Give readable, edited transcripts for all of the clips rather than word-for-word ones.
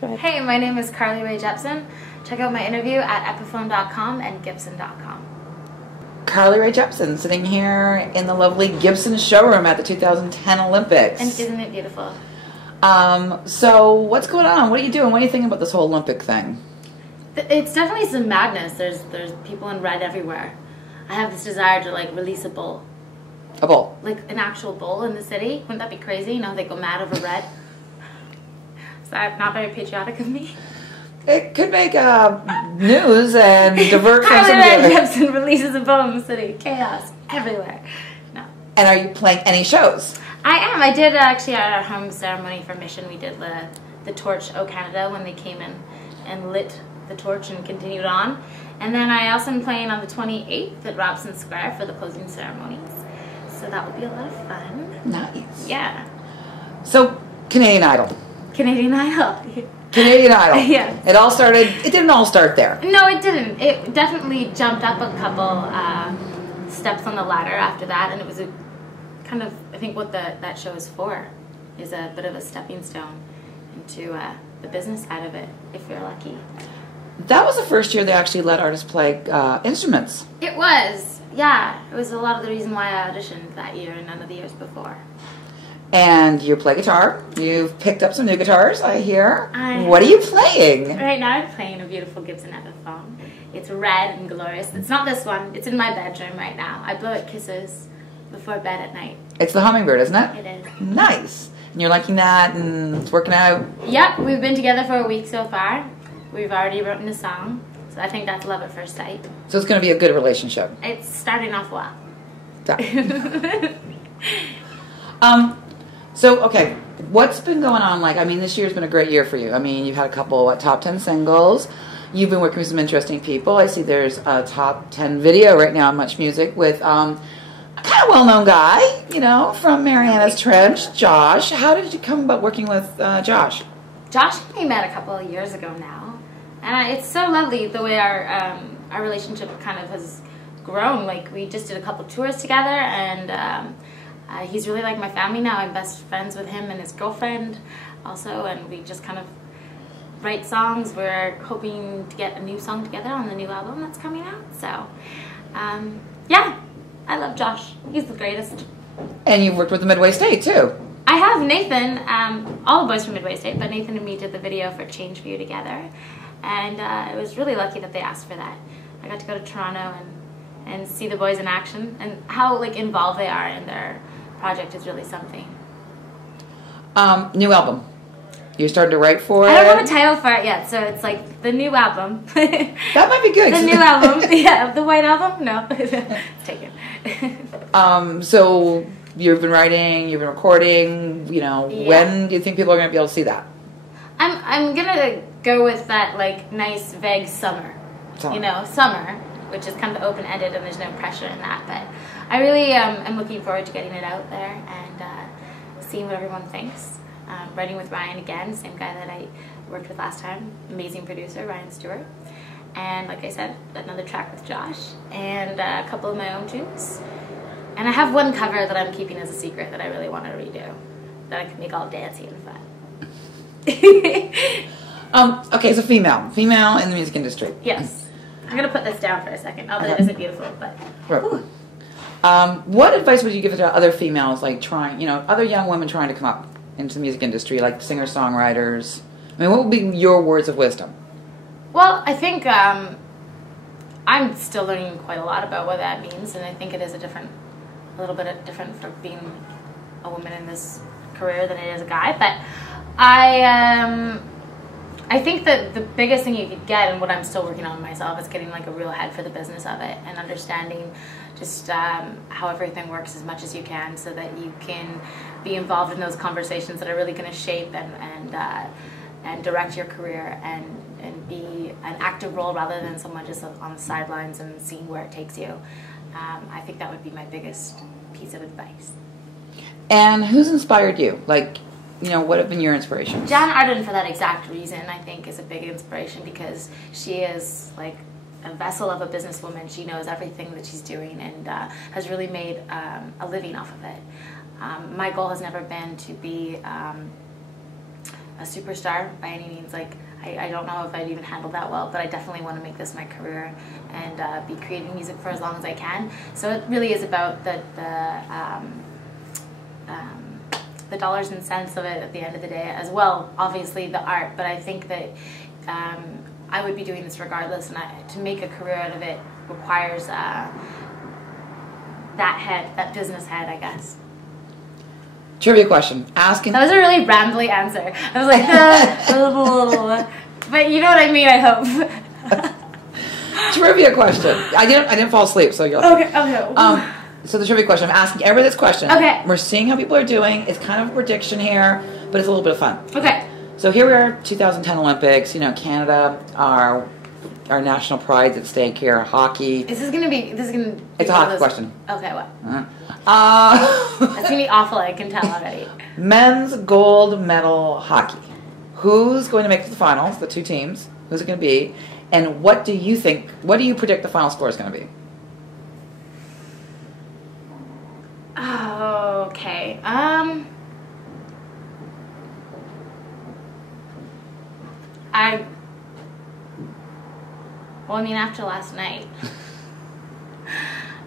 Hey, my name is Carly Rae Jepsen. Check out my interview at epiphone.com and gibson.com. Carly Rae Jepsen sitting here in the lovely Gibson showroom at the 2010 Olympics. And isn't it beautiful? So what's going on? What are you doing? What are you thinking about this whole Olympic thing? It's definitely some madness. There's people in red everywhere. I have this desire to like release a bull. A bull? Like an actual bull in the city. Wouldn't that be crazy? You know, they go mad over red. Is that not very patriotic of me? It could make news and divert from Carly some Rae other. Jepsen releases a bull in the city. Chaos everywhere. No. And are you playing any shows? I am. I did actually at our home ceremony for Mission. We did the torch O Canada when they came in and lit the torch and continued on. And then I also am playing on the 28th at Robson Square for the closing ceremonies. So that will be a lot of fun. Nice. Yeah. So, Canadian Idol. Canadian Idol. Canadian Idol. Yeah. It didn't all start there. No, it didn't. It definitely jumped up a couple steps on the ladder after that, and it was a kind of, I think what that show is for, is a bit of a stepping stone into the business side of it, if you're lucky. That was the first year they actually let artists play instruments. It was, yeah. It was a lot of the reason why I auditioned that year and none of the years before. And you play guitar. You've picked up some new guitars, I hear. What are you playing? Right now I'm playing a beautiful Gibson Epiphone. It's red and glorious. It's not this one. It's in my bedroom right now. I blow it kisses before bed at night. It's the Hummingbird, isn't it? It is. Nice. And you're liking that and it's working out? Yep, we've been together for a week so far. We've already written a song. So I think that's love at first sight. So it's going to be a good relationship. It's starting off well. So, okay, what's been going on? Like, I mean, this year's been a great year for you. I mean, you've had a couple top 10 singles. You've been working with some interesting people. I see there's a top 10 video right now on Much Music with a kind of well-known guy, you know, from Mariana's Trench, Josh. How did you come about working with Josh? Josh and I met a couple of years ago now. And it's so lovely the way our relationship kind of has grown. Like, we just did a couple tours together, and he's really like my family now. I'm best friends with him and his girlfriend also, and we just kind of write songs. We're hoping to get a new song together on the new album that's coming out. So, yeah, I love Josh. He's the greatest. And you've worked with the Midway State, too. I have Nathan, all the boys from Midway State, but Nathan and me did the video for Change For You together. And I was really lucky that they asked for that. I got to go to Toronto and see the boys in action, and how like involved they are in their project is really something. New album. You're starting to write for it? I don't have a title for it yet, so it's like the new album. That might be good. The new album. Yeah, the white album? No. It's taken. So you've been writing, you've been recording, you know, Yeah. When do you think people are going to be able to see that? I'm going to go with that like nice vague summer. You know, summer, which is kind of open-ended and there's no pressure in that, but I really am looking forward to getting it out there and seeing what everyone thinks. Writing with Ryan again, same guy that I worked with last time, amazing producer, Ryan Stewart. And like I said, another track with Josh, and a couple of my own tunes. And I have one cover that I'm keeping as a secret that I really want to redo, that I can make all dancey and fun. Okay, so female in the music industry. Yes. I'm going to put this down for a second, although it isn't beautiful, but... Right. What advice would you give to other females, like trying, you know, other young women trying to come up into the music industry, like singer-songwriters? I mean, what would be your words of wisdom? Well, I think I'm still learning quite a lot about what that means, and I think it is a little bit different for being a woman in this career than it is a guy, but I think that the biggest thing you could get, and what I'm still working on myself, is getting like a real head for the business of it and understanding just how everything works as much as you can, so that you can be involved in those conversations that are really going to shape and direct your career and be an active role rather than someone just on the sidelines and seeing where it takes you. I think that would be my biggest piece of advice. And who's inspired you? Like, you know, what have been your inspirations? Jan Arden, for that exact reason, I think is a big inspiration, because she is like a vessel of a businesswoman. She knows everything that she's doing and has really made a living off of it. My goal has never been to be a superstar by any means. Like, I don't know if I'd even handle that well, but I definitely want to make this my career and be creating music for as long as I can. So it really is about the dollars and cents of it at the end of the day, as well, obviously the art, but I think that I would be doing this regardless, and to make a career out of it requires that business head, I guess. Trivia question. Asking. That was a really rambly answer. I was like, but you know what I mean, I hope. Trivia question. I didn't fall asleep, so you'll. Okay. So the trivia question. I'm asking everybody this question. Okay. We're seeing how people are doing. It's kind of a prediction here, but it's a little bit of fun. Okay. So here we are, 2010 Olympics. You know, Canada, our national pride's at stake here. Hockey. It's a hockey question. Okay, what? Uh-huh. It's gonna be awful. I can tell already. Men's gold medal hockey. Who's going to make it to the finals? The two teams. Who's it going to be? And what do you think? What do you predict the final score is going to be? Oh, okay. Well, I mean, after last night,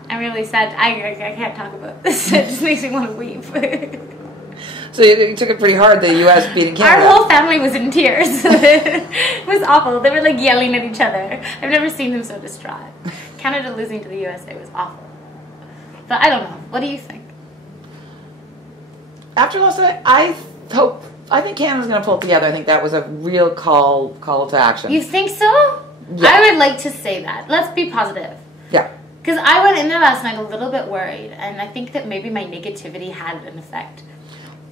I'm really sad. I can't talk about this. It just makes me want to weep. So you took it pretty hard, the U.S. beating Canada. Our whole family was in tears. It was awful. They were like yelling at each other. I've never seen them so distraught. Canada losing to the USA was awful. But I don't know. What do you think? After last night, I think Canada's going to pull it together. I think that was a real call to action. You think so? Yeah. I would like to say that. Let's be positive. Yeah. Because I went in there last night a little bit worried, and I think that maybe my negativity had an effect.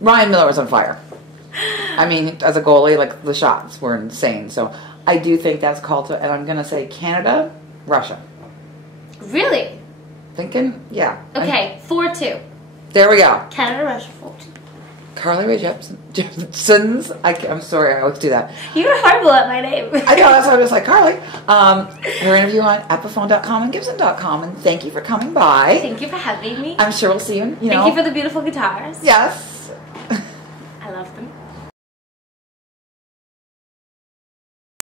Ryan Miller was on fire. I mean, as a goalie, like, the shots were insane. So I do think that's called to, and I'm going to say Canada, Russia. Really? Thinking, yeah. Okay, 4-2. There we go. Canada, Russia, 4-2. Carly Rae Jepsen's. I'm sorry, I always do that. You were horrible at my name. I know, that's why I was like, Carly. Her interview on epiphone.com and Gibson.com, and thank you for coming by. Thank you for having me. I'm sure we'll see you. Thank you for the beautiful guitars. Yes.